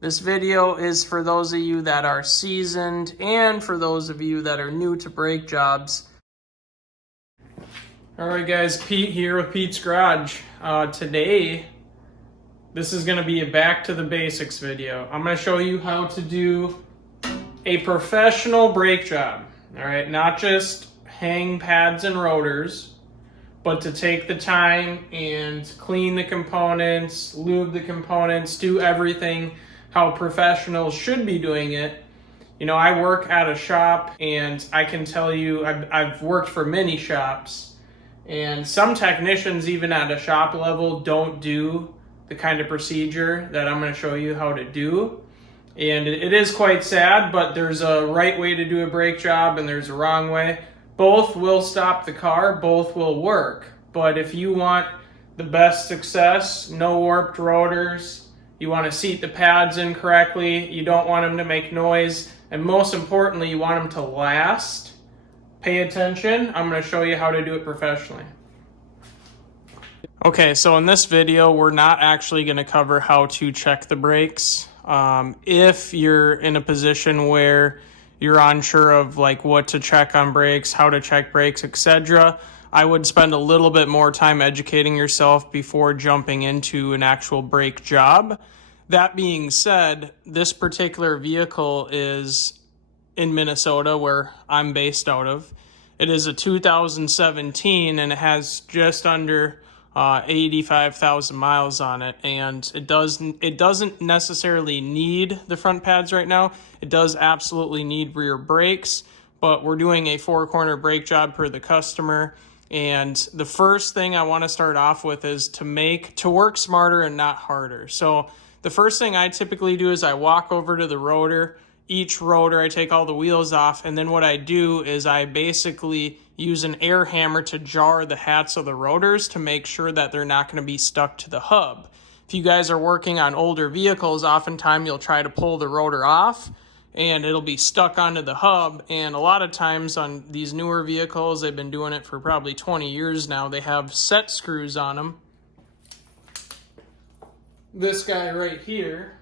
This video is for those of you that are seasoned and for those of you that are new to brake jobs. Alright guys, Pete here with Pete's Garage. Today, this is going to be a back to the basics video. I'm going to show you how to do a professional brake job. Alright, not just hang pads and rotors, but to take the time and clean the components, lube the components, do everything how professionals should be doing it. You know, I work at a shop and I can tell you I've worked for many shops, and some technicians even at a shop level don't do the kind of procedure that I'm going to show you how to do. And it is quite sad, but there's a right way to do a brake job and there's a wrong way. Both will stop the car, both will work. But if you want the best success, no warped rotors, you want to seat the pads in correctly, you don't want them to make noise, and most importantly, you want them to last, pay attention. I'm going to show you how to do it professionally. Okay, so in this video, we're not actually going to cover how to check the brakes. If you're in a position where you're unsure of like what to check on brakes, how to check brakes, etc., I would spend a little bit more time educating yourself before jumping into an actual brake job. That being said, this particular vehicle is in Minnesota, where I'm based out of. It is a 2017 and it has just under 85,000 miles on it, and it doesn't necessarily need the front pads right now. It does absolutely need rear brakes, but we're doing a 4-corner brake job per the customer. And the first thing I want to start off with is to work smarter and not harder. So the first thing I typically do is I walk over to the rotor. Each rotor, I take all the wheels off, and then what I do is I basically use an air hammer to jar the hats of the rotors to make sure that they're not going to be stuck to the hub. If you guys are working on older vehicles, oftentimes you'll try to pull the rotor off and it'll be stuck onto the hub, and a lot of times on these newer vehicles, they've been doing it for probably 20 years now, they have set screws on them. This guy right here.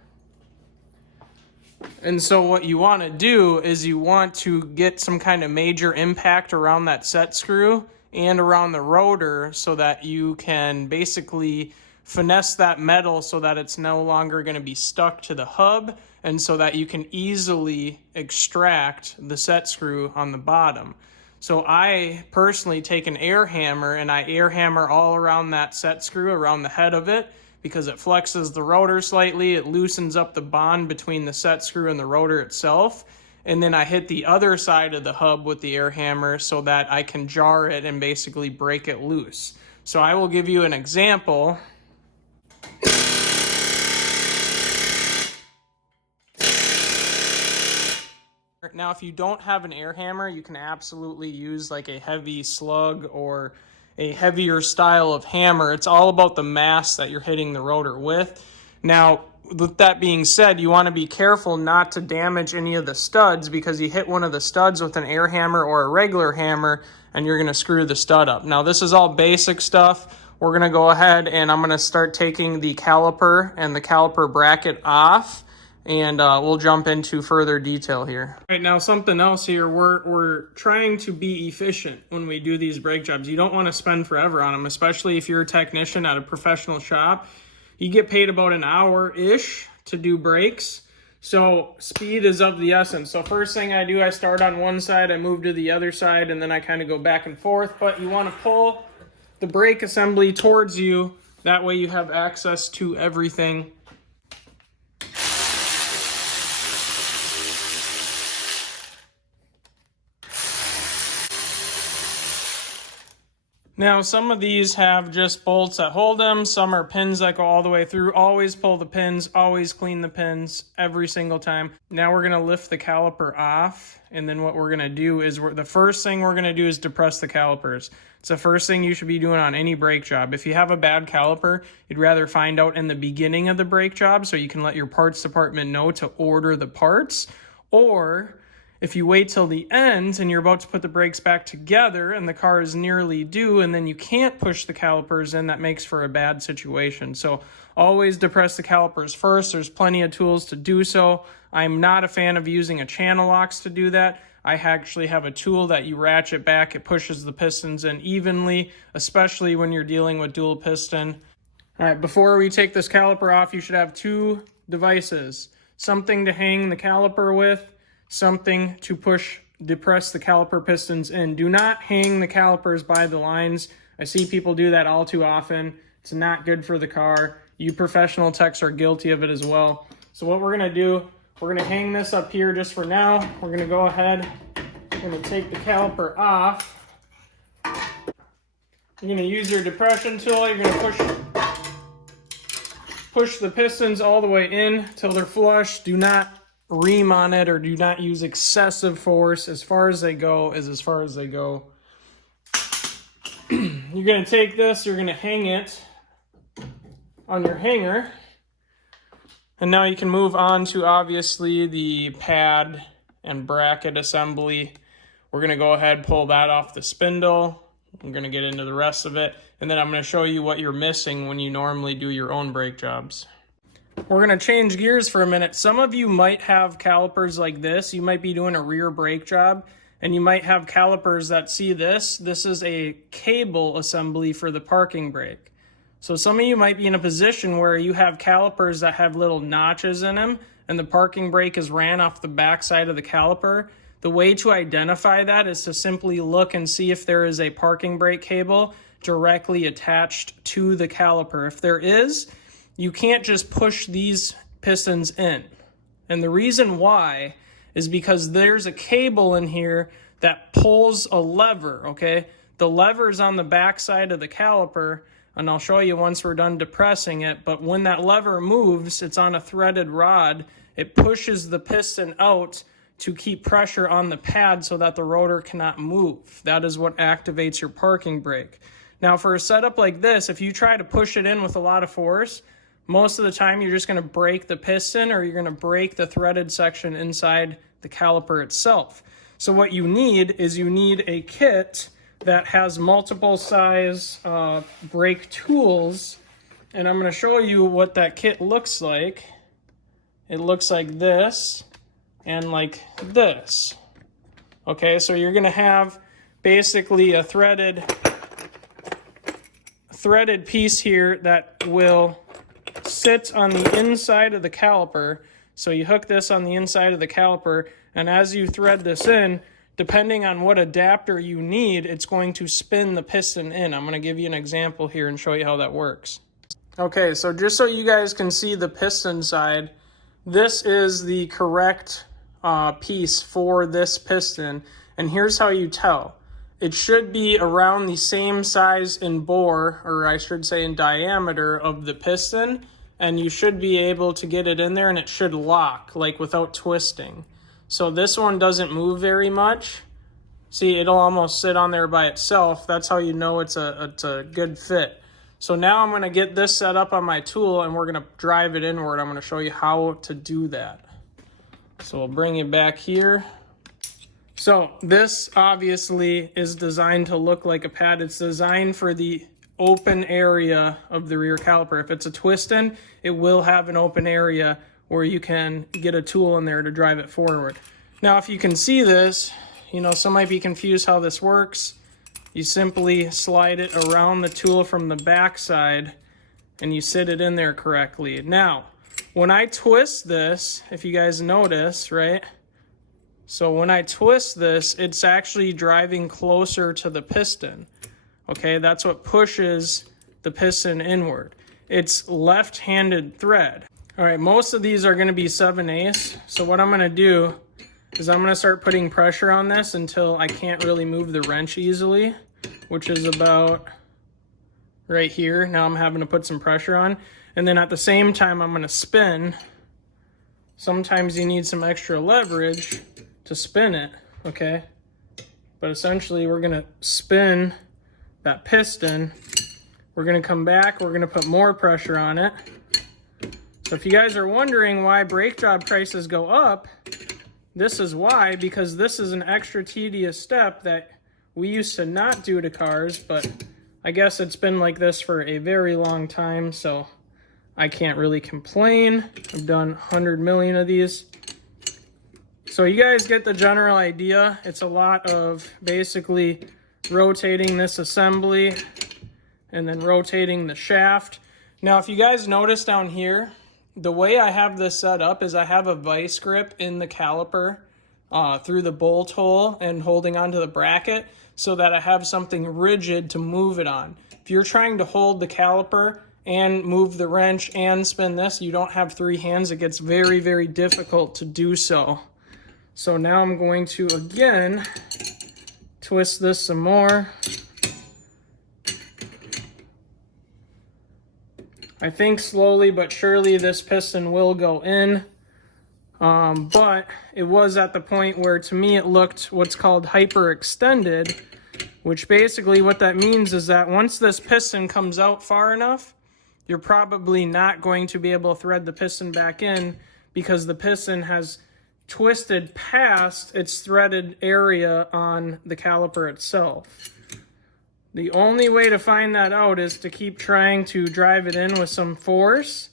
And so what you want to do is you want to get some kind of major impact around that set screw and around the rotor so that you can basically finesse that metal so that it's no longer going to be stuck to the hub, and so that you can easily extract the set screw on the bottom. So I personally take an air hammer and I air hammer all around that set screw, around the head of it, because it flexes the rotor slightly, it loosens up the bond between the set screw and the rotor itself, and then I hit the other side of the hub with the air hammer so that I can jar it and basically break it loose. So I will give you an example. Now, if you don't have an air hammer, you can absolutely use like a heavy slug or a heavier style of hammer. It's all about the mass that you're hitting the rotor with. Now, with that being said, you want to be careful not to damage any of the studs, because you hit one of the studs with an air hammer or a regular hammer and you're going to screw the stud up. Now, this is all basic stuff. We're going to go ahead and I'm going to start taking the caliper and the caliper bracket off, and we'll jump into further detail here. All right, now something else here, we're trying to be efficient when we do these brake jobs. You don't want to spend forever on them, especially if you're a technician at a professional shop. You get paid about an hour-ish to do brakes, so speed is of the essence. So first thing I do, I start on one side, I move to the other side, and then I kind of go back and forth. But you want to pull the brake assembly towards you, that way you have access to everything. Now, some of these have just bolts that hold them. Some are pins that go all the way through. Always pull the pins, always clean the pins every single time. Now we're going to lift the caliper off, and then what we're going to do is the first thing we're going to do is depress the calipers. It's the first thing you should be doing on any brake job. If you have a bad caliper, you'd rather find out in the beginning of the brake job so you can let your parts department know to order the parts, or If you wait till the end and you're about to put the brakes back together and the car is nearly due and then you can't push the calipers in, that makes for a bad situation. So always depress the calipers first. There's plenty of tools to do so. I'm not a fan of using a channel locks to do that. I actually have a tool that you ratchet back. It pushes the pistons in evenly, especially when you're dealing with dual piston. All right, before we take this caliper off, you should have two devices. Something to hang the caliper with, something to depress the caliper pistons in. Do not hang the calipers by the lines. I see people do that all too often. It's not good for the car. You professional techs are guilty of it as well. So what we're gonna do, we're gonna hang this up here just for now. We're gonna go ahead, we're gonna take the caliper off. You're gonna use your depression tool. You're gonna push the pistons all the way in till they're flush. Do not ream on it or do not use excessive force. As far as they go is as far as they go. You're going to take this, you're going to hang it on your hanger. And now you can move on to obviously the pad and bracket assembly. We're going to go ahead and pull that off the spindle. I'm going to get into the rest of it. And then I'm going to show you what you're missing when you normally do your own brake jobs. We're going to change gears for a minute. Some of you might have calipers like this. You might be doing a rear brake job and you might have calipers that see this. This is a cable assembly for the parking brake. So some of you might be in a position where you have calipers that have little notches in them and the parking brake is ran off the back side of the caliper. The way to identify that is to simply look and see if there is a parking brake cable directly attached to the caliper. If there is, you can't just push these pistons in. And the reason why is because there's a cable in here that pulls a lever, okay? The lever is on the back side of the caliper, and I'll show you once we're done depressing it, but when that lever moves, it's on a threaded rod. It pushes the piston out to keep pressure on the pad so that the rotor cannot move. That is what activates your parking brake. Now for a setup like this, if you try to push it in with a lot of force, most of the time you're just going to break the piston or you're going to break the threaded section inside the caliper itself. So what you need is you need a kit that has multiple size brake tools, and I'm going to show you what that kit looks like. It looks like this and like this. Okay, so you're going to have basically a threaded piece here that will sit on the inside of the caliper. So you hook this on the inside of the caliper, and as you thread this in, depending on what adapter you need, it's going to spin the piston in. I'm going to give you an example here and show you how that works. Okay, so just so you guys can see the piston side, this is the correct piece for this piston, and here's how you tell. It should be around the same size in bore, or I should say in diameter, of the piston, and you should be able to get it in there and it should lock, like without twisting. So this one doesn't move very much. See, it'll almost sit on there by itself. That's how you know it's a good fit. So now I'm gonna get this set up on my tool and we're gonna drive it inward. I'm gonna show you how to do that. So we'll bring it back here. So this obviously is designed to look like a pad. It's designed for the open area of the rear caliper. If it's a twist-in, it will have an open area where you can get a tool in there to drive it forward. Now, if you can see this, you know, some might be confused how this works. You simply slide it around the tool from the back side and you sit it in there correctly. Now, when I twist this, if you guys notice, right? So when I twist this, it's actually driving closer to the piston. Okay, that's what pushes the piston inward. It's left-handed thread. All right, most of these are gonna be 7/8. So what I'm gonna do is I'm gonna start putting pressure on this until I can't really move the wrench easily, which is about right here. Now I'm having to put some pressure on. And then at the same time, I'm gonna spin. Sometimes you need some extra leverage to spin it, okay? But essentially we're gonna spin that piston. We're gonna come back, we're gonna put more pressure on it. So if you guys are wondering why brake job prices go up, this is why, because this is an extra tedious step that we used to not do to cars, but I guess it's been like this for a very long time, so I can't really complain. I've done 100 million of these. So you guys get the general idea. It's a lot of basically rotating this assembly and then rotating the shaft. Now, if you guys notice down here, the way I have this set up is I have a vice grip in the caliper through the bolt hole and holding onto the bracket so that I have something rigid to move it on. If you're trying to hold the caliper and move the wrench and spin this, you don't have three hands. It gets very, very difficult to do so. So now I'm going to, again, twist this some more. I think slowly but surely this piston will go in. But it was at the point where, to me, it looked what's called hyperextended, which basically what that means is that once this piston comes out far enough, you're probably not going to be able to thread the piston back in because the piston has twisted past its threaded area on the caliper itself. The only way to find that out is to keep trying to drive it in with some force.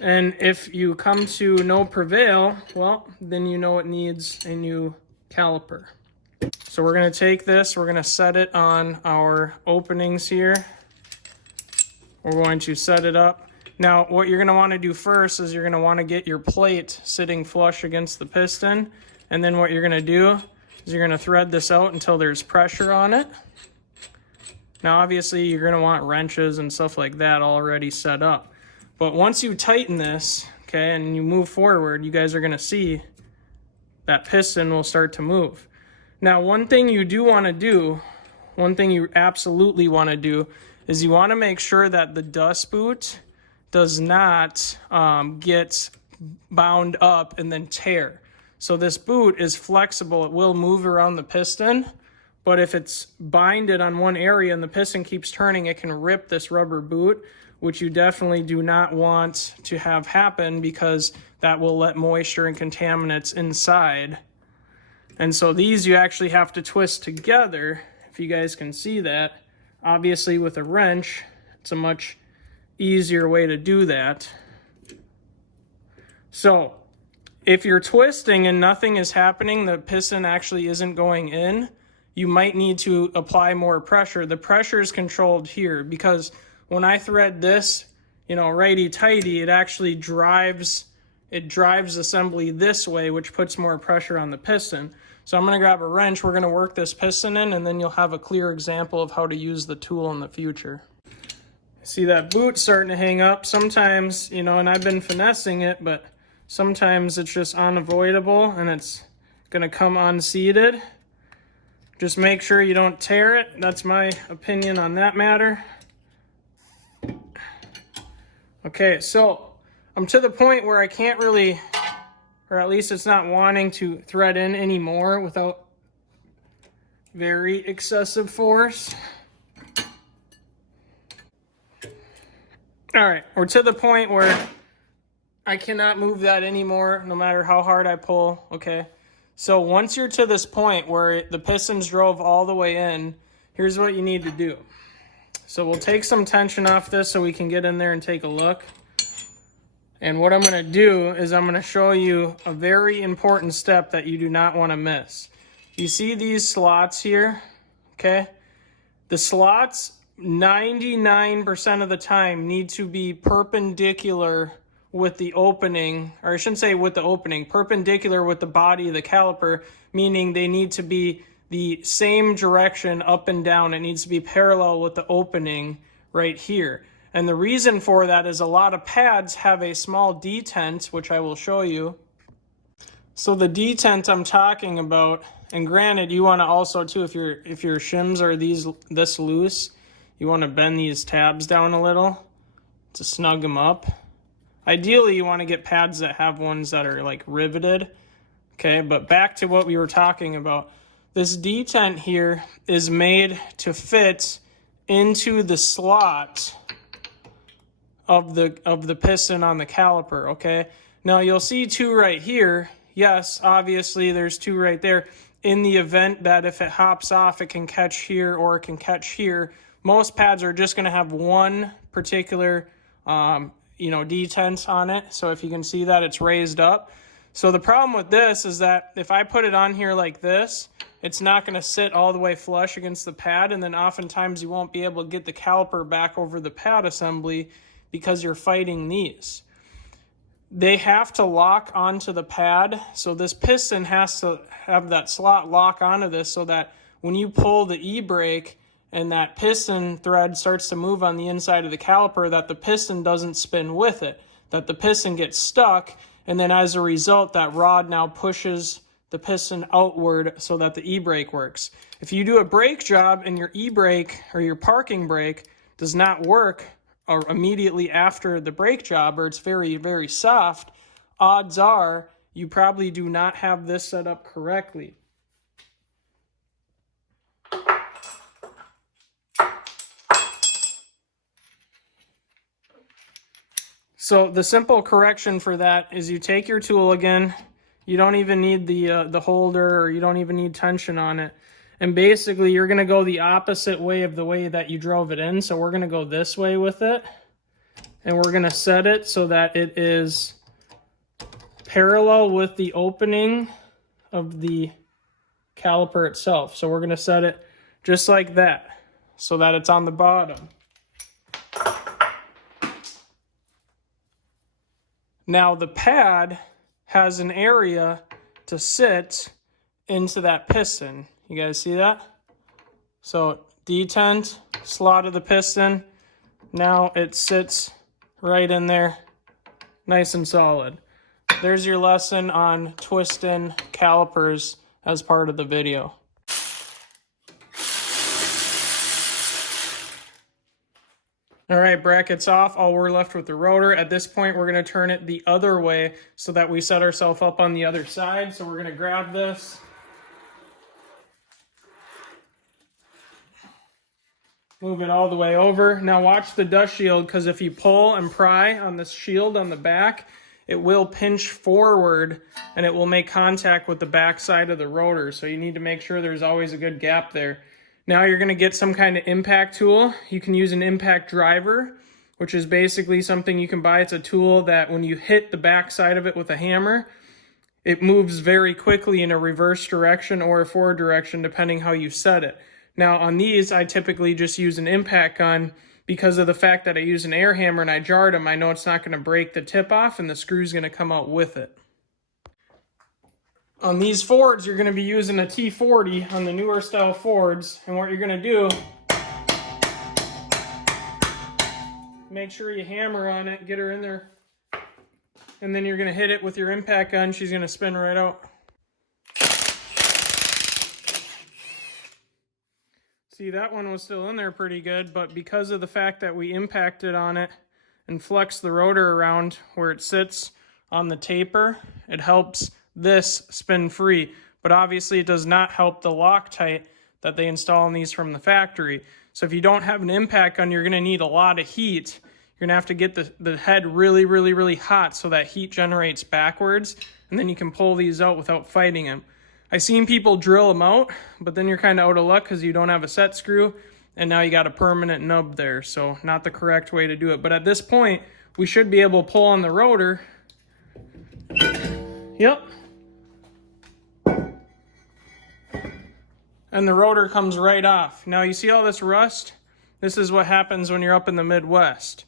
And if you come to no prevail, well, then you know it needs a new caliper. So we're going to take this, we're going to set it on our openings here. We're going to set it up. Now, what you're going to want to do first is you're going to want to get your plate sitting flush against the piston. And then what you're going to do is you're going to thread this out until there's pressure on it. Now, obviously, you're going to want wrenches and stuff like that already set up. But once you tighten this, okay, and you move forward, you guys are going to see that piston will start to move. Now, one thing you do want to do, one thing you absolutely want to do, is you want to make sure that the dust boot does not get bound up and then tear. So this boot is flexible. It will move around the piston, but if it's binded on one area and the piston keeps turning, it can rip this rubber boot, which you definitely do not want to have happen because that will let moisture and contaminants inside. And so these you actually have to twist together, if you guys can see that. Obviously with a wrench, it's a much easier way to do that. So if you're twisting and nothing is happening, the piston actually isn't going in, you might need to apply more pressure. The pressure is controlled here because when I thread this, righty-tighty, it actually drives assembly this way, which puts more pressure on the piston. So I'm going to grab a wrench, we're going to work this piston in, and then you'll have a clear example of how to use the tool in the future. See that boot starting to hang up. Sometimes, and I've been finessing it, but sometimes it's just unavoidable and it's going to come unseated. Just make sure you don't tear it. That's my opinion on that matter. Okay, so I'm to the point where I can't really, or at least it's not wanting to thread in anymore without very excessive force. All right, we're to the point where I cannot move that anymore no matter how hard I pull, okay? So once you're to this point where the pistons drove all the way in, here's what you need to do. So we'll take some tension off this so we can get in there and take a look. And what I'm going to do is I'm going to show you a very important step that you do not want to miss. You see these slots here, okay? The slots 99% of the time need to be perpendicular with the opening, or I shouldn't say with the opening, perpendicular with the body of the caliper, meaning they need to be the same direction up and down. It needs to be parallel with the opening right here. And the reason for that is a lot of pads have a small detent, which I will show you. So the detent I'm talking about, and granted, you want to also too, if your shims are this loose, you want to bend these tabs down a little to snug them up. Ideally, you want to get pads that have ones that are like riveted. Okay, but back to what we were talking about. This detent here is made to into the slot of the piston on the caliper, okay? Now you'll see too right here, yes, obviously there's two right there. In the event that if it hops off, it can catch here or it can catch here, most pads are just going to have one particular, detent on it. So if you can see that, it's raised up. So the problem with this is that if I put it on here like this, it's not going to sit all the way flush against the pad, and then oftentimes you won't be able to get the caliper back over the pad assembly because you're fighting these. They have to lock onto the pad, so this piston has to have that slot lock onto this so that when you pull the e-brake and that piston thread starts to move on the inside of the caliper, that the piston doesn't spin with it, that the piston gets stuck, and then as a result, that rod now pushes the piston outward so that the e-brake works. If you do a brake job and your e-brake or your parking brake does not work or immediately after the brake job, or it's very, very soft, odds are you probably do not have this set up correctly. So the simple correction for that is you take your tool again. You don't even need the holder, or you don't even need tension on it. And basically, you're going to go the opposite way of the way that you drove it in. So we're going to go this way with it. And we're going to set it so that it is parallel with the opening of the caliper itself. So we're going to set it just like that so that it's on the bottom. Now the pad has an area to sit into that piston. You guys see that? So detent, slot of the piston. Now it sits right in there, nice and solid. There's your lesson on twisting calipers as part of the video. All right, brackets off. All we're left with the rotor. At this point, we're going to turn it the other way so that we set ourselves up on the other side. So we're going to grab this. Move it all the way over. Now watch the dust shield, because if you pull and pry on this shield on the back, it will pinch forward and it will make contact with the back side of the rotor. So you need to make sure there's always a good gap there. Now you're going to get some kind of impact tool. You can use an impact driver, which is basically something you can buy. It's a tool that when you hit the back side of it with a hammer, it moves very quickly in a reverse direction or a forward direction, depending how you set it. Now on these, I typically just use an impact gun because of the fact that I use an air hammer and I jarred them. I know it's not going to break the tip off and the screw's going to come out with it. On these Fords, you're going to be using a T40 on the newer style Fords, and what you're going to do, make sure you hammer on it, get her in there, and then you're going to hit it with your impact gun. She's going to spin right out. See, that one was still in there pretty good, but because of the fact that we impacted on it and flexed the rotor around where it sits on the taper, it helps this spin free. But obviously it does not help the Loctite that they install in these from the factory. So if you don't have an impact gun, you're going to need a lot of heat. You're going to have to get the head really, really, really hot so that heat generates backwards, and then you can pull these out without fighting them. I've seen people drill them out, but then you're kind of out of luck because you don't have a set screw, and now you got a permanent nub there. So not the correct way to do it. But at this point, we should be able to pull on the rotor. Yep. And the rotor comes right off. Now you see all this rust? This is what happens when you're up in the Midwest.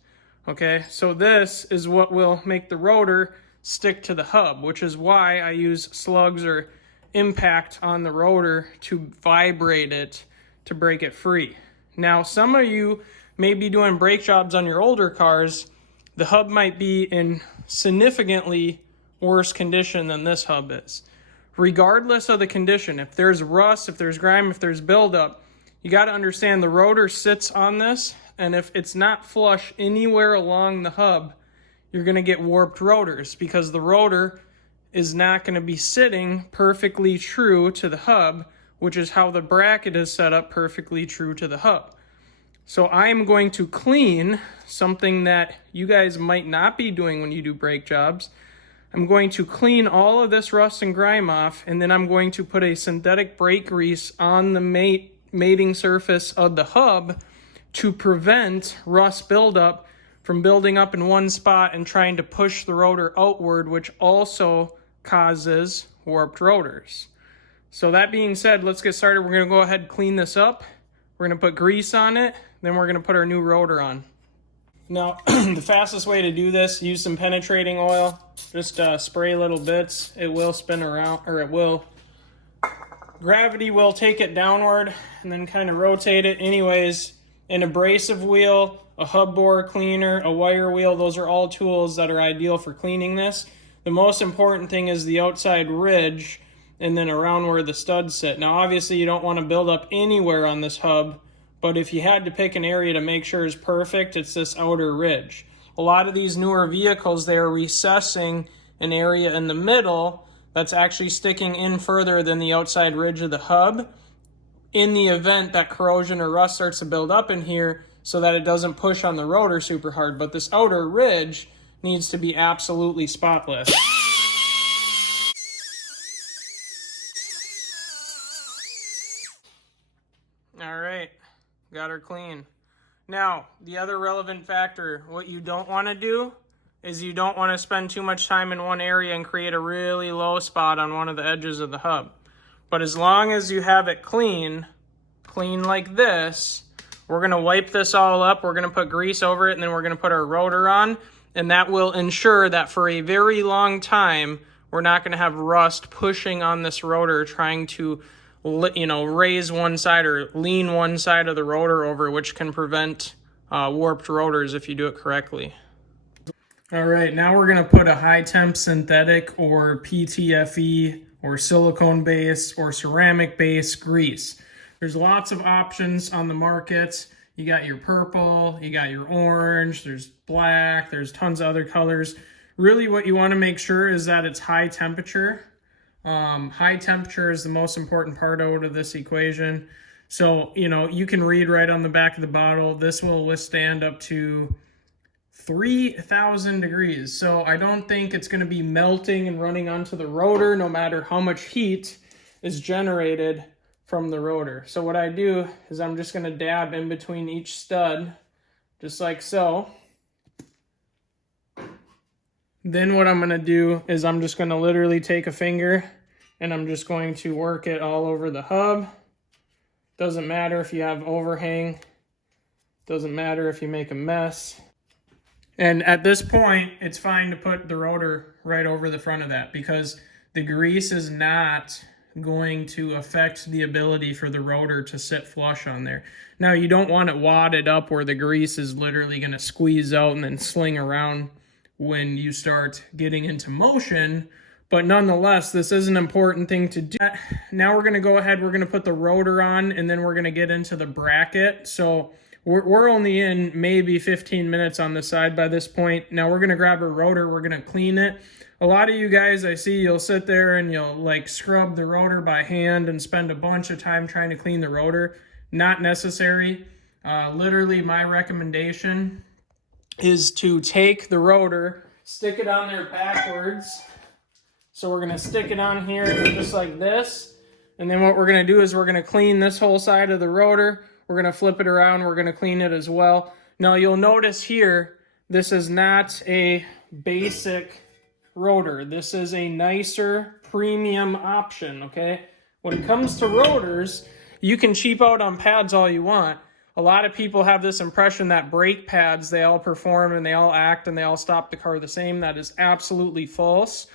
Okay, so this is what will make the rotor stick to the hub, which is why I use slugs or impact on the rotor to vibrate it to break it free. Now some of you may be doing brake jobs on your older cars. The hub might be in significantly worse condition than this hub is. Regardless of the condition, if there's rust, if there's grime, if there's buildup, you got to understand the rotor sits on this, and if it's not flush anywhere along the hub, you're going to get warped rotors because the rotor is not going to be sitting perfectly true to the hub, which is how the bracket is set up perfectly true to the hub. So I'm going to clean something that you guys might not be doing when you do brake jobs. I'm going to clean all of this rust and grime off, and then I'm going to put a synthetic brake grease on the mating surface of the hub to prevent rust buildup from building up in one spot and trying to push the rotor outward, which also causes warped rotors. So that being said, let's get started. We're going to go ahead and clean this up. We're going to put grease on it, then we're going to put our new rotor on. Now, the fastest way to do this, use some penetrating oil. Just spray little bits. It will spin around, or it will. Gravity will take it downward and then kind of rotate it. Anyways, an abrasive wheel, a hub bore cleaner, a wire wheel, those are all tools that are ideal for cleaning this. The most important thing is the outside ridge and then around where the studs sit. Now, obviously, you don't want to build up anywhere on this hub, but if you had to pick an area to make sure is perfect, it's this outer ridge. A lot of these newer vehicles, they are recessing an area in the middle that's actually sticking in further than the outside ridge of the hub in the event that corrosion or rust starts to build up in here so that it doesn't push on the rotor super hard. But this outer ridge needs to be absolutely spotless. All right. Got her clean. Now, the other relevant factor, what you don't want to do is you don't want to spend too much time in one area and create a really low spot on one of the edges of the hub. But as long as you have it clean like this, we're going to wipe this all up, we're going to put grease over it, and then we're going to put our rotor on, and that will ensure that for a very long time, we're not going to have rust pushing on this rotor trying to raise one side or lean one side of the rotor over, which can prevent warped rotors if you do it correctly. All right, now we're gonna put a high temp synthetic or PTFE or silicone base or ceramic base grease. There's lots of options on the market. You got your purple, you got your orange, there's black, there's tons of other colors. Really what you wanna make sure is that it's high temperature. High temperature is the most important part out of this equation. So, you can read right on the back of the bottle, this will withstand up to 3,000 degrees. So I don't think it's going to be melting and running onto the rotor no matter how much heat is generated from the rotor. So what I do is I'm just going to dab in between each stud, just like so. Then what I'm going to do is I'm just going to literally take a finger and I'm just going to work it all over the hub. Doesn't matter if you have overhang. Doesn't matter if you make a mess. And at this point, it's fine to put the rotor right over the front of that because the grease is not going to affect the ability for the rotor to sit flush on there. Now, you don't want it wadded up where the grease is literally going to squeeze out and then sling around when you start getting into motion, but nonetheless, this is an important thing to do. Now we're going to go ahead, we're going to put the rotor on, and then we're going to get into the bracket. So we're only in maybe 15 minutes on the side by this point. Now we're going to grab a rotor, we're going to clean it. A lot of you guys, I see you'll sit there and you'll scrub the rotor by hand and spend a bunch of time trying to clean the rotor. Not necessary. Literally, my recommendation is to take the rotor, stick it on there backwards. So we're going to stick it on here just like this. And then what we're going to do is we're going to clean this whole side of the rotor. We're going to flip it around. We're going to clean it as well. Now you'll notice here, this is not a basic rotor. This is a nicer premium option, okay? When it comes to rotors, you can cheap out on pads all you want. A lot of people have this impression that brake pads, they all perform and they all act and they all stop the car the same. That is absolutely false.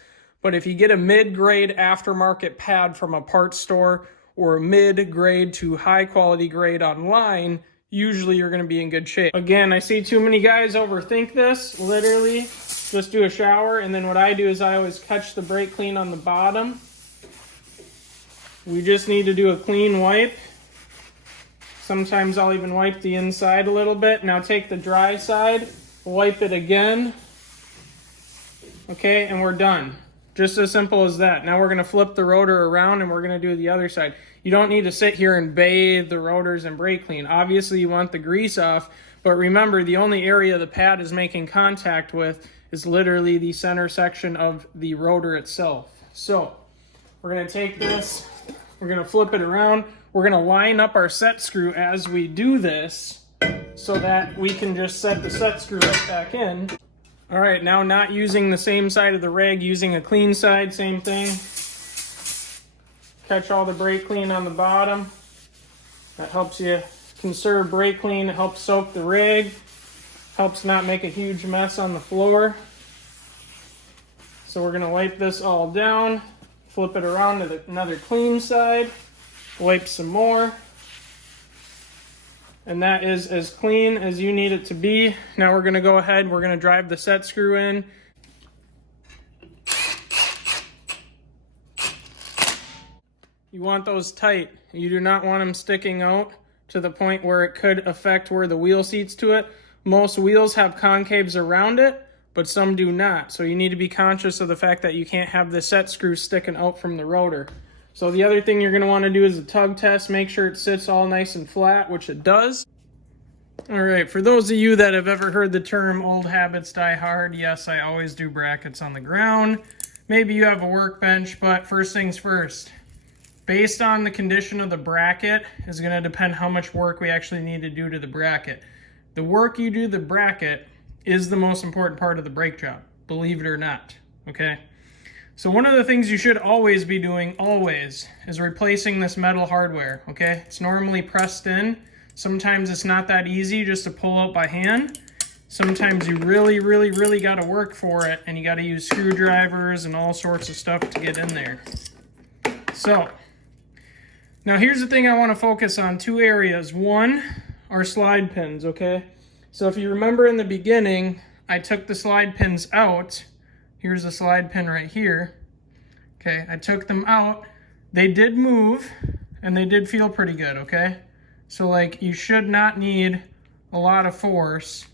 But if you get a mid-grade aftermarket pad from a parts store or a mid-grade to high-quality grade online, usually you're going to be in good shape. Again, I see too many guys overthink this. Literally, just do a shower, and then what I do is I always catch the brake clean on the bottom. We just need to do a clean wipe. Sometimes I'll even wipe the inside a little bit. Now take the dry side, wipe it again. Okay, and we're done. Just as simple as that. Now we're going to flip the rotor around and we're going to do the other side. You don't need to sit here and bathe the rotors in brake clean. Obviously you want the grease off, but remember the only area the pad is making contact with is literally the center section of the rotor itself. So we're going to take this, we're going to flip it around, we're going to line up our set screw as we do this so that we can just set the set screw right back in. All right, now not using the same side of the rag, using a clean side, same thing. Catch all the brake clean on the bottom. That helps you conserve brake clean, it helps soak the rig, helps not make a huge mess on the floor. So we're gonna wipe this all down, flip it around to another clean side, wipe some more. And that is as clean as you need it to be. Now we're gonna go ahead, we're gonna drive the set screw in. You want those tight. You do not want them sticking out to the point where it could affect where the wheel seats to it. Most wheels have concaves around it, but some do not. So you need to be conscious of the fact that you can't have the set screw sticking out from the rotor. So the other thing you're going to want to do is a tug test. Make sure it sits all nice and flat, which it does. All right, for those of you that have ever heard the term old habits die hard, yes, I always do brackets on the ground. Maybe you have a workbench, but first things first. Based on the condition of the bracket is going to depend how much work we actually need to do to the bracket. The work you do to the bracket is the most important part of the brake job, believe it or not, okay? So one of the things you should always be doing, always, is replacing this metal hardware, okay? It's normally pressed in. Sometimes it's not that easy just to pull out by hand. Sometimes you really got to work for it, and you got to use screwdrivers and all sorts of stuff to get in there. So, now here's the thing I want to focus on, two areas. One are slide pins, okay? So if you remember in the beginning, I took the slide pins out. Here's a slide pin right here. Okay, I took them out. They did move, and they did feel pretty good, okay? So like, you should not need a lot of force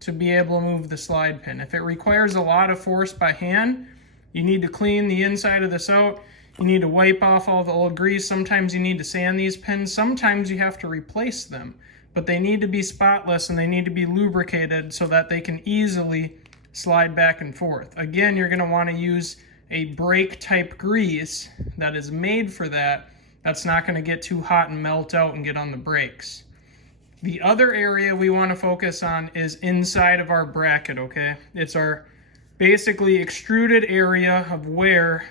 to be able to move the slide pin. If it requires a lot of force by hand, you need to clean the inside of this out. You need to wipe off all the old grease. Sometimes you need to sand these pins. Sometimes you have to replace them, but they need to be spotless and they need to be lubricated so that they can easily slide back and forth. Again, you're going to want to use a brake type grease that is made for that. That's not going to get too hot and melt out and get on the brakes. The other area we want to focus on is inside of our bracket, okay? It's our basically extruded area of where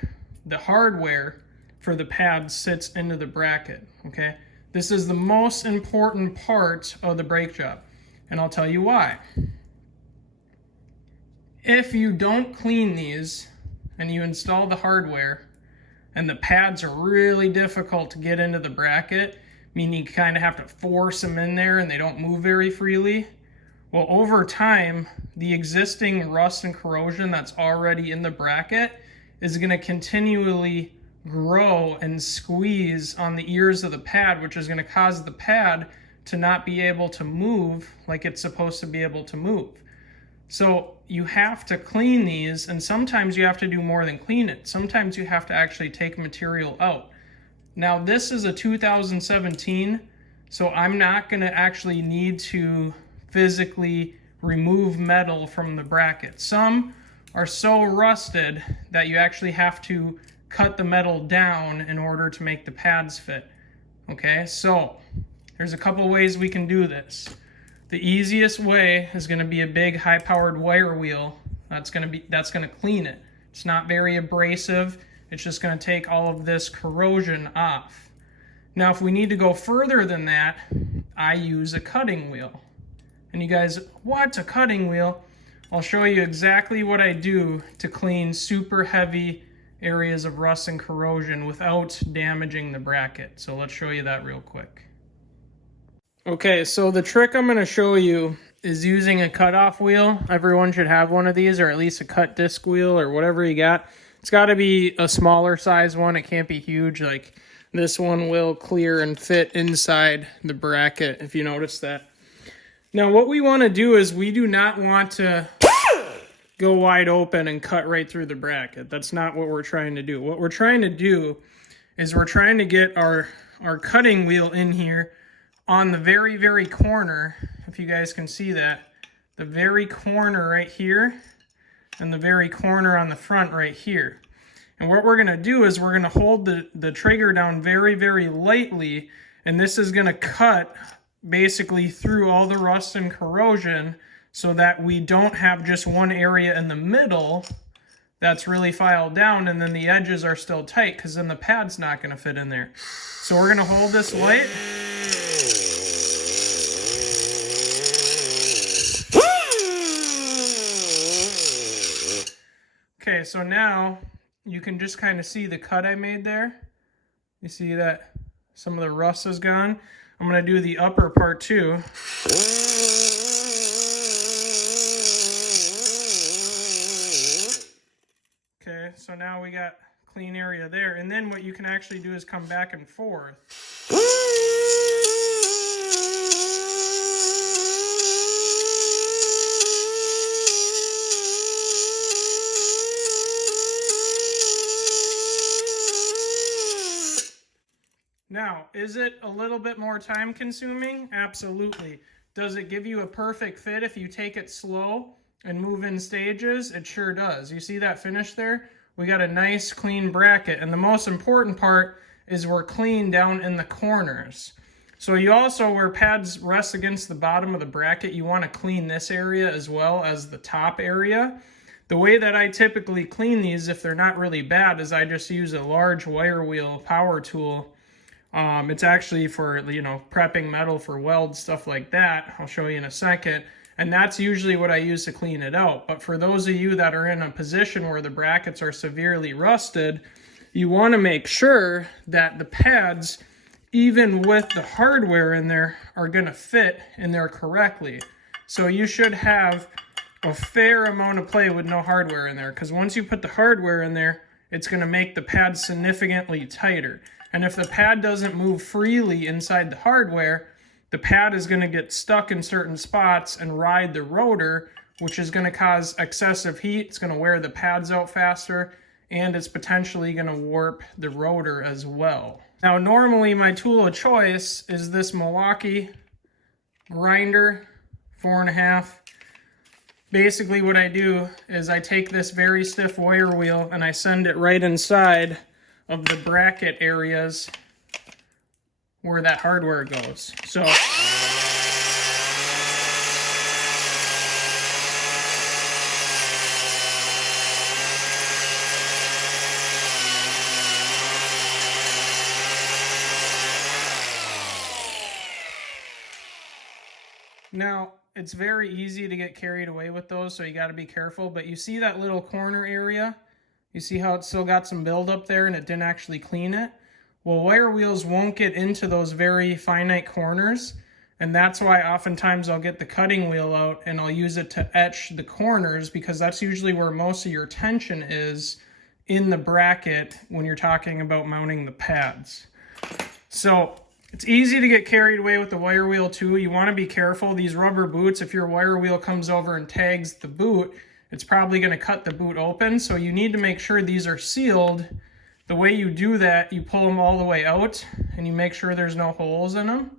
the hardware for the pad sits into the bracket, okay? This is the most important part of the brake job, and I'll tell you why. If you don't clean these and you install the hardware and the pads are really difficult to get into the bracket, meaning you kind of have to force them in there and they don't move very freely, well, over time, the existing rust and corrosion that's already in the bracket is going to continually grow and squeeze on the ears of the pad, which is going to cause the pad to not be able to move like it's supposed to be able to move. So you have to clean these, and sometimes you have to do more than clean it. Sometimes you have to actually take material out. Now this is a 2017, so I'm not going to actually need to physically remove metal from the bracket. Some are so rusted that you actually have to cut the metal down in order to make the pads fit. Okay, so there's a couple ways we can do this. The easiest way is going to be a big high-powered wire wheel. That's going to clean it. It's not very abrasive. It's just going to take all of this corrosion off. Now, if we need to go further than that, I use a cutting wheel. And you guys, what, a cutting wheel? I'll show you exactly what I do to clean super heavy areas of rust and corrosion without damaging the bracket. So let's show you that real quick. Okay, so the trick I'm going to show you is using a cutoff wheel. Everyone should have one of these, or at least a cut disc wheel or whatever you got. It's got to be a smaller size one. It can't be huge. Like this one will clear and fit inside the bracket, if you notice that. Now what we want to do is we do not want to go wide open and cut right through the bracket. That's not what we're trying to do. What we're trying to do is we're trying to get our cutting wheel in here on the very corner, if you guys can see that, the very corner right here, and the very corner on the front right here. And what we're going to do is we're going to hold the trigger down very, very lightly, and this is going to cut basically through all the rust and corrosion so that we don't have just one area in the middle that's really filed down and then the edges are still tight, because then the pad's not going to fit in there. So we're going to hold this light. Okay, so now you can just kind of see the cut I made there. You see that some of the rust is gone. I'm going to do the upper part too. Okay, so now we got clean area there. And then what you can actually do is come back and forth. Now, is it a little bit more time consuming? Absolutely. Does it give you a perfect fit if you take it slow and move in stages? It sure does. You see that finish there? We got a nice clean bracket, and the most important part is we're clean down in the corners. So you also, where pads rest against the bottom of the bracket, you want to clean this area as well as the top area. The way that I typically clean these, if they're not really bad, is I just use a large wire wheel power tool. It's actually for, prepping metal for welds, stuff like that. I'll show you in a second. And that's usually what I use to clean it out. But for those of you that are in a position where the brackets are severely rusted, you want to make sure that the pads, even with the hardware in there, are going to fit in there correctly. So you should have a fair amount of play with no hardware in there, because once you put the hardware in there, it's going to make the pad significantly tighter. And if the pad doesn't move freely inside the hardware, the pad is going to get stuck in certain spots and ride the rotor, which is going to cause excessive heat. It's going to wear the pads out faster, and it's potentially going to warp the rotor as well. Now, normally my tool of choice is this Milwaukee grinder, 4.5. Basically what I do is I take this very stiff wire wheel and I send it right inside of the bracket areas where that hardware goes. So now it's very easy to get carried away with those, so you got to be careful. But you see that little corner area? You see how it's still got some buildup there and it didn't actually clean it? Well, wire wheels won't get into those very finite corners, and that's why oftentimes I'll get the cutting wheel out and I'll use it to etch the corners, because that's usually where most of your tension is in the bracket when you're talking about mounting the pads. So it's easy to get carried away with the wire wheel too. You want to be careful. These rubber boots, if your wire wheel comes over and tags the boot, it's probably going to cut the boot open. So you need to make sure these are sealed. The way you do that, you pull them all the way out and you make sure there's no holes in them.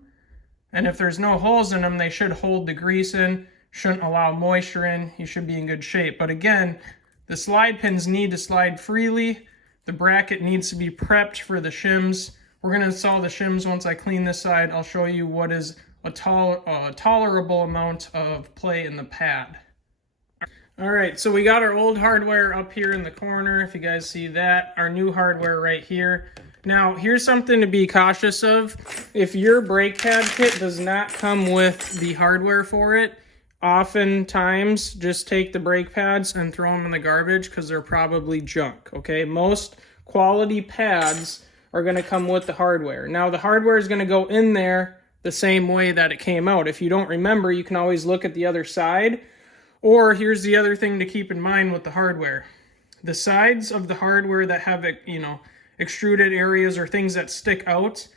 And if there's no holes in them, they should hold the grease in, shouldn't allow moisture in. You should be in good shape. But again, the slide pins need to slide freely. The bracket needs to be prepped for the shims. We're going to install the shims once I clean this side. I'll show you what is a tolerable amount of play in the pad. All right, so we got our old hardware up here in the corner, if you guys see that. Our new hardware right here. Now, here's something to be cautious of. If your brake pad kit does not come with the hardware for it, oftentimes just take the brake pads and throw them in the garbage, because they're probably junk, okay? Most quality pads are going to come with the hardware. Now, the hardware is going to go in there the same way that it came out. If you don't remember, you can always look at the other side. Or here's the other thing to keep in mind with the hardware. The sides of the hardware that have, extruded areas or things that stick out,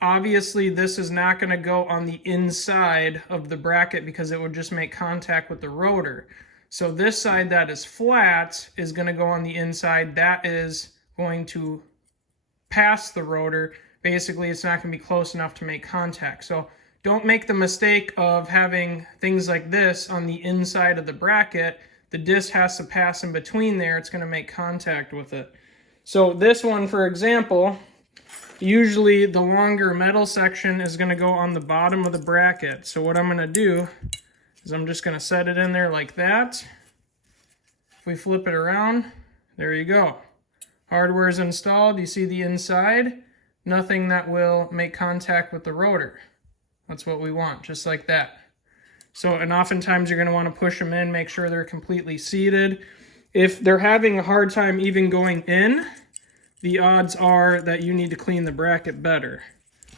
obviously this is not going to go on the inside of the bracket, because it would just make contact with the rotor. So this side that is flat is going to go on the inside. That is going to pass the rotor. Basically, it's not going to be close enough to make contact. So don't make the mistake of having things like this on the inside of the bracket the disc has to pass in between there. It's going to make contact with it. So this one, for example, usually the longer metal section is going to go on the bottom of the bracket. So what I'm going to do is I'm just going to set it in there like that. If we flip it around, there you go. Hardware is installed. You see the inside. Nothing that will make contact with the rotor. That's what we want, just like that. So, and oftentimes you're going to want to push them in, make sure they're completely seated. If they're having a hard time even going in, the odds are that you need to clean the bracket better.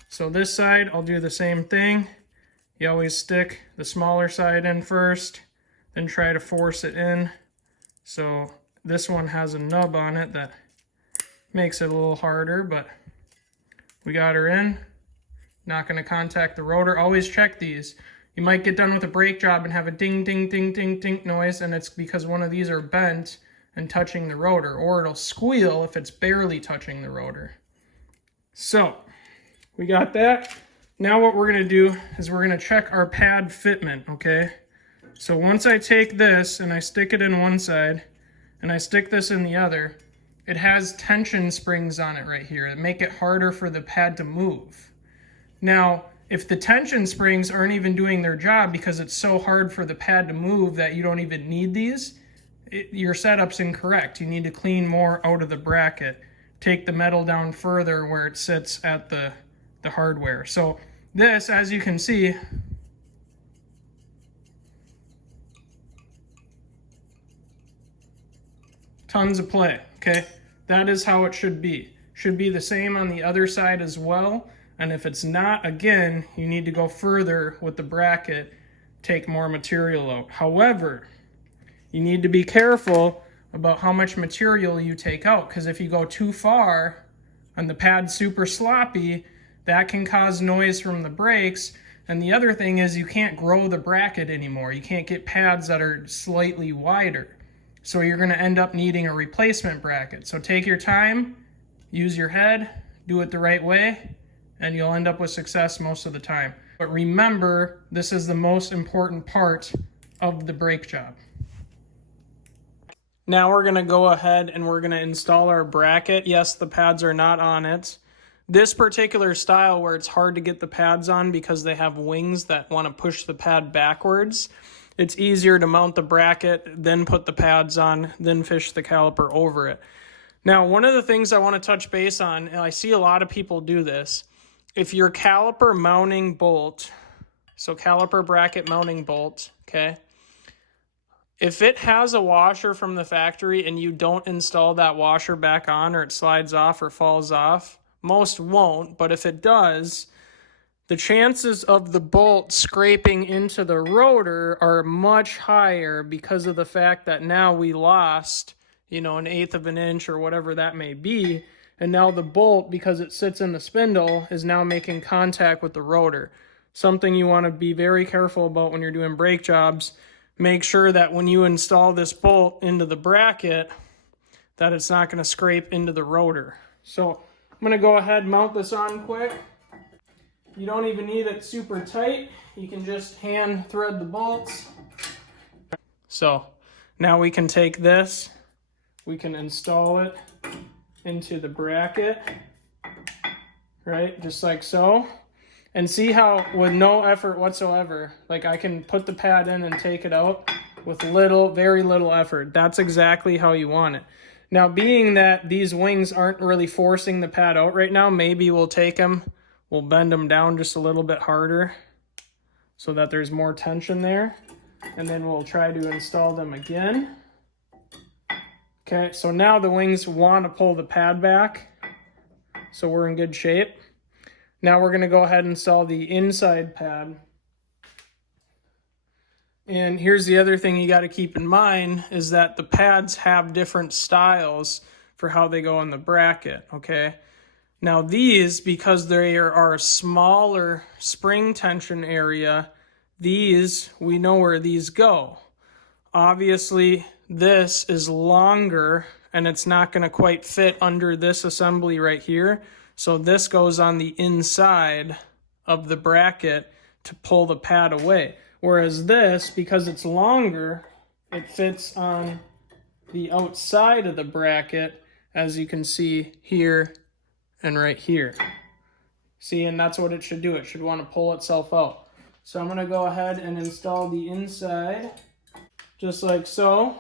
So this side, I'll do the same thing. You always stick the smaller side in first, then try to force it in. So this one has a nub on it that makes it a little harder, but we got her in. Not going to contact the rotor. Always check these. You might get done with a brake job and have a ding, ding, ding, ding, ding noise, and it's because one of these are bent and touching the rotor, or it'll squeal if it's barely touching the rotor. So, we got that. Now what we're going to do is we're going to check our pad fitment, okay? So once I take this and I stick it in one side, and I stick this in the other, it has tension springs on it right here that make it harder for the pad to move. Now, if the tension springs aren't even doing their job because it's so hard for the pad to move that you don't even need these, your setup's incorrect. You need to clean more out of the bracket. Take the metal down further where it sits at the hardware. So this, as you can see, tons of play, okay? That is how it should be. Should be the same on the other side as well. And if it's not, again, you need to go further with the bracket, take more material out. However, you need to be careful about how much material you take out, because if you go too far and the pad's super sloppy, that can cause noise from the brakes. And the other thing is you can't grow the bracket anymore. You can't get pads that are slightly wider. So you're going to end up needing a replacement bracket. So take your time, use your head, do it the right way, and you'll end up with success most of the time. But remember, this is the most important part of the brake job. Now we're going to go ahead and we're going to install our bracket. Yes, the pads are not on it. This particular style where it's hard to get the pads on because they have wings that want to push the pad backwards, it's easier to mount the bracket, then put the pads on, then fish the caliper over it. Now, one of the things I want to touch base on, and I see a lot of people do this, if your caliper mounting bolt, so caliper bracket mounting bolt, okay, if it has a washer from the factory and you don't install that washer back on, or it slides off or falls off, most won't, but if it does, the chances of the bolt scraping into the rotor are much higher because of the fact that now we lost, an 1/8 of an inch or whatever that may be. And now the bolt, because it sits in the spindle, is now making contact with the rotor. Something you want to be very careful about when you're doing brake jobs. Make sure that when you install this bolt into the bracket, that it's not going to scrape into the rotor. So I'm going to go ahead and mount this on quick. You don't even need it super tight. You can just hand thread the bolts. So now we can take this, we can install it into the bracket, right? Just like so. And see how with no effort whatsoever, like I can put the pad in and take it out with very little effort. That's exactly how you want it. Now, being that these wings aren't really forcing the pad out right now, maybe we'll take them, we'll bend them down just a little bit harder so that there's more tension there. And then we'll try to install them again. Okay, so now the wings want to pull the pad back, so we're in good shape. Now we're going to go ahead and install the inside pad. And here's the other thing you got to keep in mind is that the pads have different styles for how they go on the bracket, okay? Now these, because they are a smaller spring tension area, these, we know where these go. Obviously, this is longer and it's not going to quite fit under this assembly right here. So this goes on the inside of the bracket to pull the pad away. Whereas this, because it's longer, it fits on the outside of the bracket, as you can see here and right here. See, and that's what it should do. It should want to pull itself out. So I'm going to go ahead and install the inside, just like so.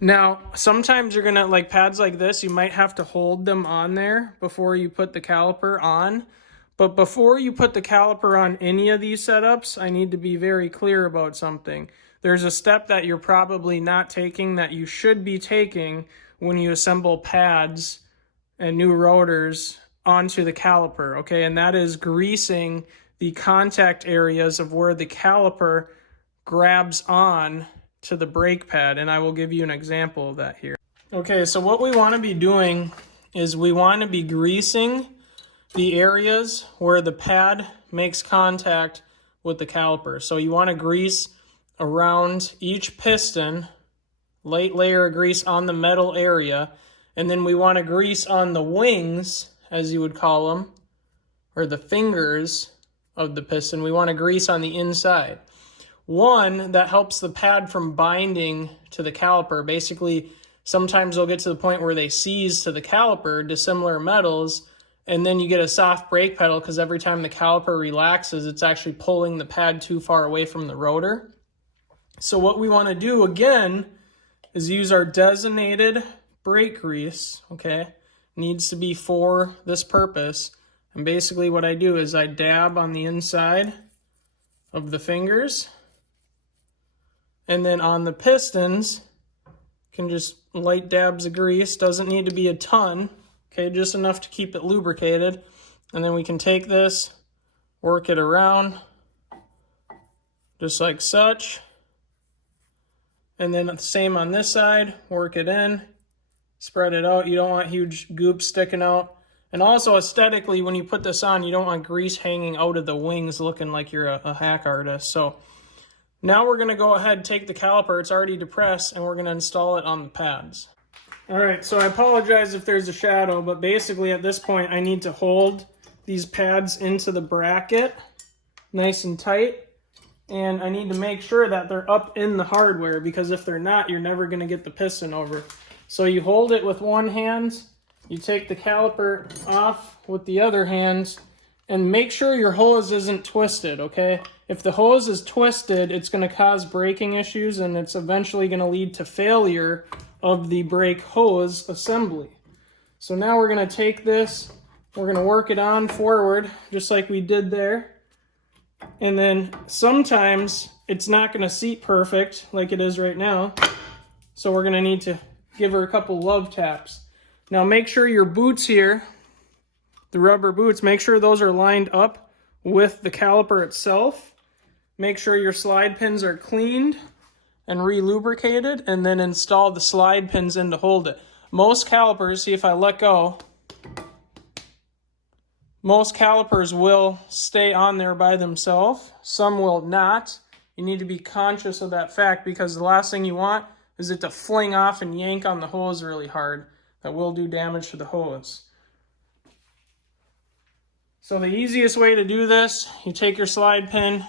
Now, sometimes you're going to, like pads like this, you might have to hold them on there before you put the caliper on. But before you put the caliper on any of these setups, I need to be very clear about something. There's a step that you're probably not taking that you should be taking when you assemble pads and new rotors onto the caliper, okay? And that is greasing the contact areas of where the caliper grabs on to the brake pad, and I will give you an example of that here. Okay, so what we want to be doing is we want to be greasing the areas where the pad makes contact with the caliper. So you want to grease around each piston, light layer of grease on the metal area, and then we want to grease on the wings, as you would call them, or the fingers of the piston. We want to grease on the inside. One, that helps the pad from binding to the caliper. Basically, sometimes they'll get to the point where they seize to the caliper, dissimilar metals, and then you get a soft brake pedal because every time the caliper relaxes, it's actually pulling the pad too far away from the rotor. So what we want to do again is use our designated brake grease, okay? Needs to be for this purpose. And basically what I do is I dab on the inside of the fingers, and then on the pistons, can just light dabs of grease. Doesn't need to be a ton. Okay, just enough to keep it lubricated. And then we can take this, work it around, just like such. And then the same on this side, work it in, spread it out. You don't want huge goops sticking out. And also aesthetically, when you put this on, you don't want grease hanging out of the wings looking like you're a hack artist. So now we're gonna go ahead and take the caliper, it's already depressed, and we're gonna install it on the pads. All right, so I apologize if there's a shadow, but basically at this point I need to hold these pads into the bracket nice and tight, and I need to make sure that they're up in the hardware, because if they're not, you're never gonna get the piston over. So you hold it with one hand, you take the caliper off with the other hand, and make sure your hose isn't twisted, okay? If the hose is twisted, it's gonna cause braking issues, and it's eventually gonna lead to failure of the brake hose assembly. So now we're going to take this, we're going to work it on forward just like we did there, and then sometimes it's not going to seat perfect like it is right now, so we're going to need to give her a couple love taps. Now make sure your boots here, the rubber boots, make sure those are lined up with the caliper itself. Make sure your slide pins are cleaned and re-lubricated, and then install the slide pins in to hold it. Most calipers, see if I let go, most calipers will stay on there by themselves. Some will not. You need to be conscious of that fact, because the last thing you want is it to fling off and yank on the hose really hard. That will do damage to the hose. So the easiest way to do this, you take your slide pin,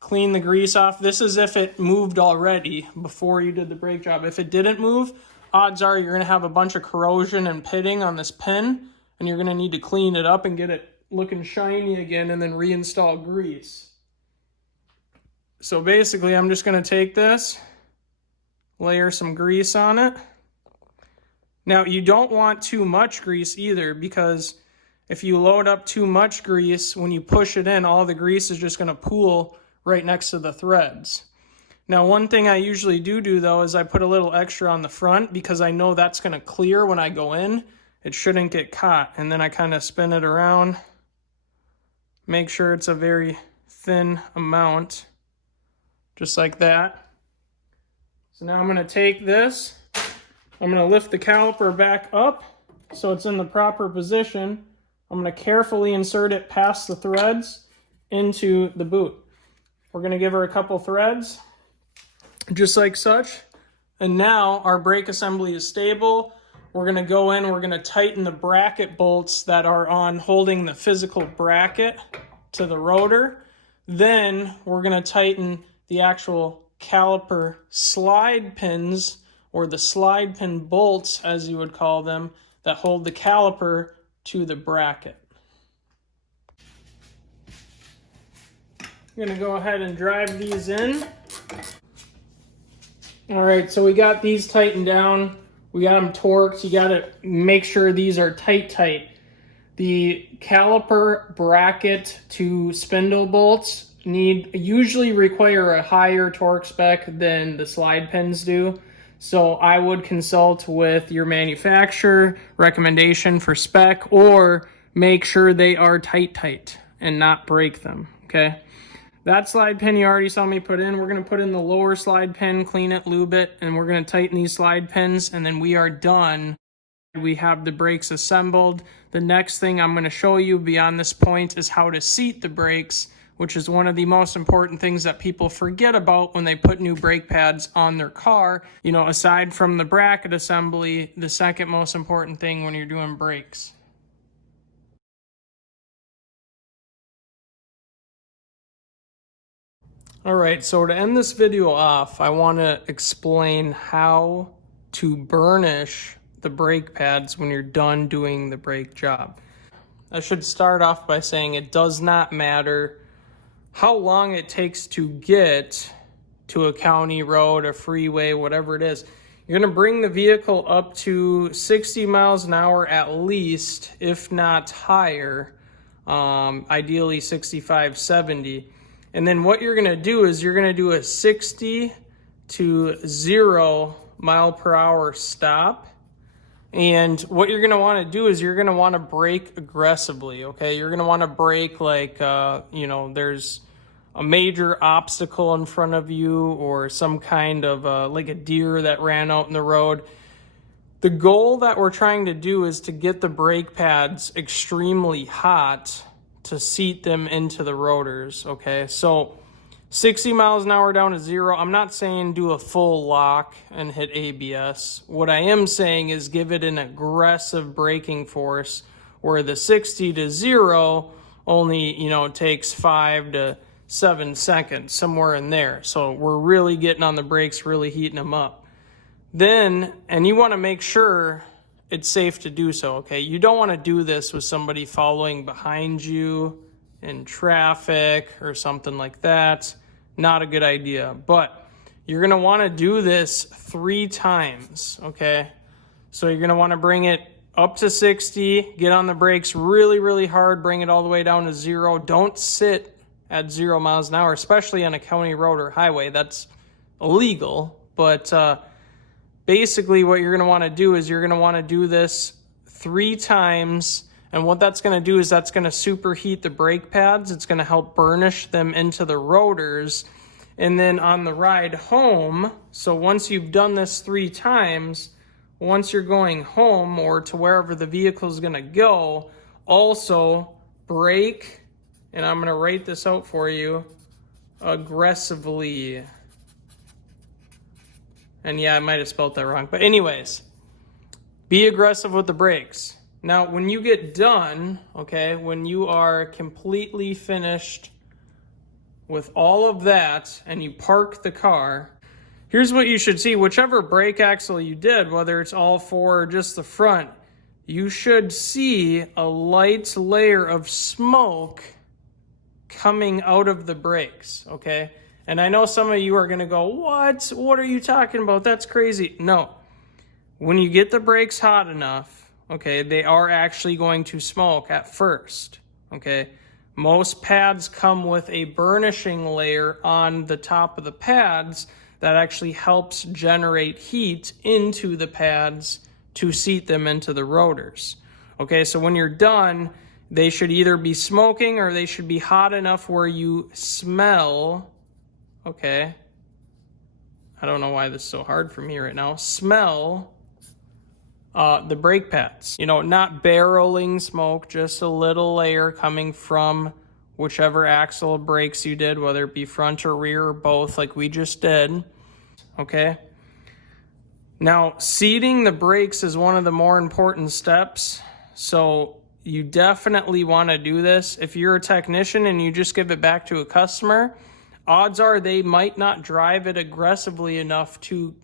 clean the grease off. This is if it moved already before you did the brake job. If it didn't move, odds are you're going to have a bunch of corrosion and pitting on this pin, and you're going to need to clean it up and get it looking shiny again, and then reinstall grease. So basically, I'm just going to take this, layer some grease on it. Now, you don't want too much grease either, because if you load up too much grease, when you push it in, all the grease is just going to pool right next to the threads. Now, one thing I usually do though is I put a little extra on the front, because I know that's going to clear when I go in. It shouldn't get caught. And then I kind of spin it around, make sure it's a very thin amount, just like that. So now I'm going to take this, I'm going to lift the caliper back up so it's in the proper position. I'm going to carefully insert it past the threads into the boot. We're going to give her a couple threads, just like such. And now our brake assembly is stable. We're going to go in, we're going to tighten the bracket bolts that are on holding the physical bracket to the rotor. Then we're going to tighten the actual caliper slide pins, or the slide pin bolts as you would call them, that hold the caliper to the bracket. I'm going to go ahead and drive these in. All right, so we got these tightened down. We got them torqued. You got to make sure these are tight. The caliper bracket to spindle bolts usually require a higher torque spec than the slide pins do. So I would consult with your manufacturer recommendation for spec, or make sure they are tight and not break them, okay? That slide pin you already saw me put in. We're going to put in the lower slide pin, clean it, lube it, and we're going to tighten these slide pins, and then we are done. We have the brakes assembled. The next thing I'm going to show you beyond this point is how to seat the brakes, which is one of the most important things that people forget about when they put new brake pads on their car. You know, aside from the bracket assembly, the second most important thing when you're doing brakes. All right, so to end this video off, I want to explain how to burnish the brake pads when you're done doing the brake job. I should start off by saying it does not matter how long it takes to get to a county road, a freeway, whatever it is. You're going to bring the vehicle up to 60 miles an hour at least, if not higher, ideally 65, 70. And then what you're going to do is you're going to do a 60 to 0 mile per hour stop. And what you're going to want to do is you're going to want to brake aggressively, okay? You're going to want to brake like, there's a major obstacle in front of you, or some kind of like a deer that ran out in the road. The goal that we're trying to do is to get the brake pads extremely hot to seat them into the rotors, okay? So 60 miles an hour down to 0. I'm not saying do a full lock and hit ABS. What I am saying is give it an aggressive braking force, where the 60 to 0 only, takes 5 to 7 seconds, somewhere in there. So we're really getting on the brakes, really heating them up. Then, and you want to make sure it's safe to do so, okay? You don't want to do this with somebody following behind you in traffic or something like that. Not a good idea. But you're going to want to do this 3 times, okay? So you're going to want to bring it up to 60, get on the brakes really, really hard, bring it all the way down to 0. Don't sit at 0 miles an hour, especially on a county road or highway. That's illegal. But basically what you're going to want to do is you're going to want to do this 3 times. And what that's going to do is that's going to superheat the brake pads. It's going to help burnish them into the rotors. And then on the ride home, so once you've done this 3 times, once you're going home or to wherever the vehicle is going to go, also brake, and I'm going to write this out for you, aggressively. And yeah, I might have spelled that wrong. But anyways, be aggressive with the brakes. Now, when you get done, okay, when you are completely finished with all of that and you park the car, here's what you should see. Whichever brake axle you did, whether it's all 4 or just the front, you should see a light layer of smoke coming out of the brakes, okay? And I know some of you are going to go, what? What are you talking about? That's crazy. No. When you get the brakes hot enough, okay, they are actually going to smoke at first, okay? Most pads come with a burnishing layer on the top of the pads that actually helps generate heat into the pads to seat them into the rotors. Okay, so when you're done, they should either be smoking or they should be hot enough where you smell, okay? I don't know why this is so hard for me right now. Smell the brake pads. Not barreling smoke, just a little layer coming from whichever axle of brakes you did, whether it be front or rear or both, like we just did, okay? Now, seating the brakes is one of the more important steps. So you definitely want to do this. If you're a technician and you just give it back to a customer, odds are they might not drive it aggressively enough to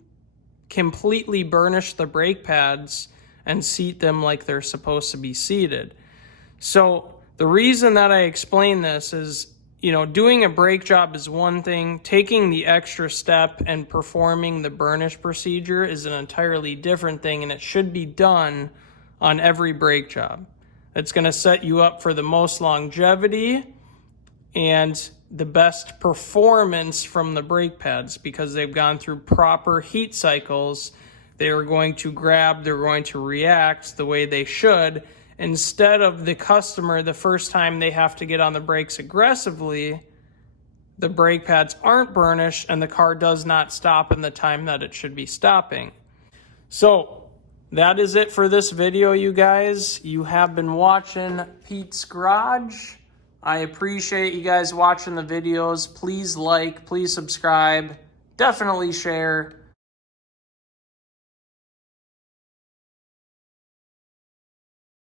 completely burnish the brake pads and seat them like they're supposed to be seated. So the reason that I explain this is, you know, doing a brake job is one thing. Taking the extra step and performing the burnish procedure is an entirely different thing, and it should be done on every brake job. It's going to set you up for the most longevity and the best performance from the brake pads because they've gone through proper heat cycles. They are going to grab, they're going to react the way they should, instead of the customer, the first time they have to get on the brakes aggressively, the brake pads aren't burnished and the car does not stop in the time that it should be stopping. So that is it for this video, you guys. You have been watching Pete's Garage. I appreciate you guys watching the videos. Please like, please subscribe, definitely share.